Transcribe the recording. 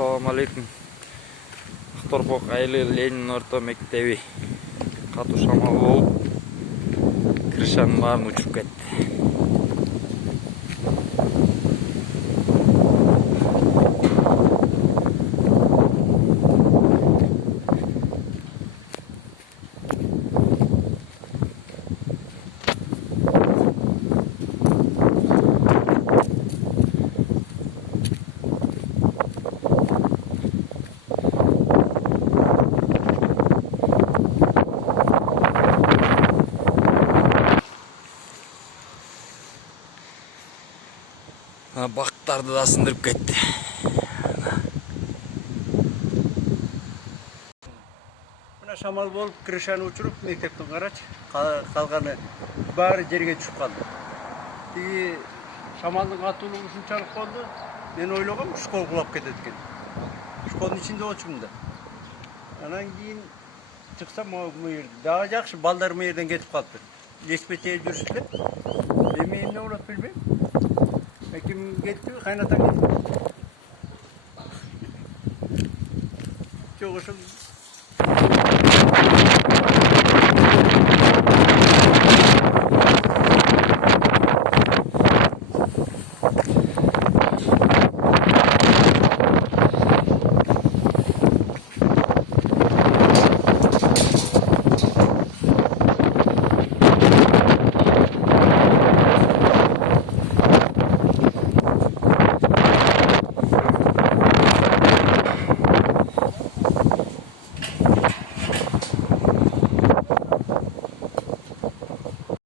Assalamu alaikum. Ак-Торпок айлы Ленин орто мектеби. Катуу шамал болуп, крышанын баарын учуп кетти. Бактарды да сындырып кетти. Мына шамал болуп, крышаны учуруп, мектептин карачы, калганы баары жерге түшүп калды. Тиги шамалдын катуулугу ушунчалык болду, мен ойлогом школ кулап кетет экен. Школдун ичинде болчумун да. Анан кийин чыксам, дагы жакшы, балдар му жерден кетип калыптыр. Леспе тээп жүрүшүп эле. Эми эмне болот билбейм. Ким кетти, кайнатам кетти. Жок, ошол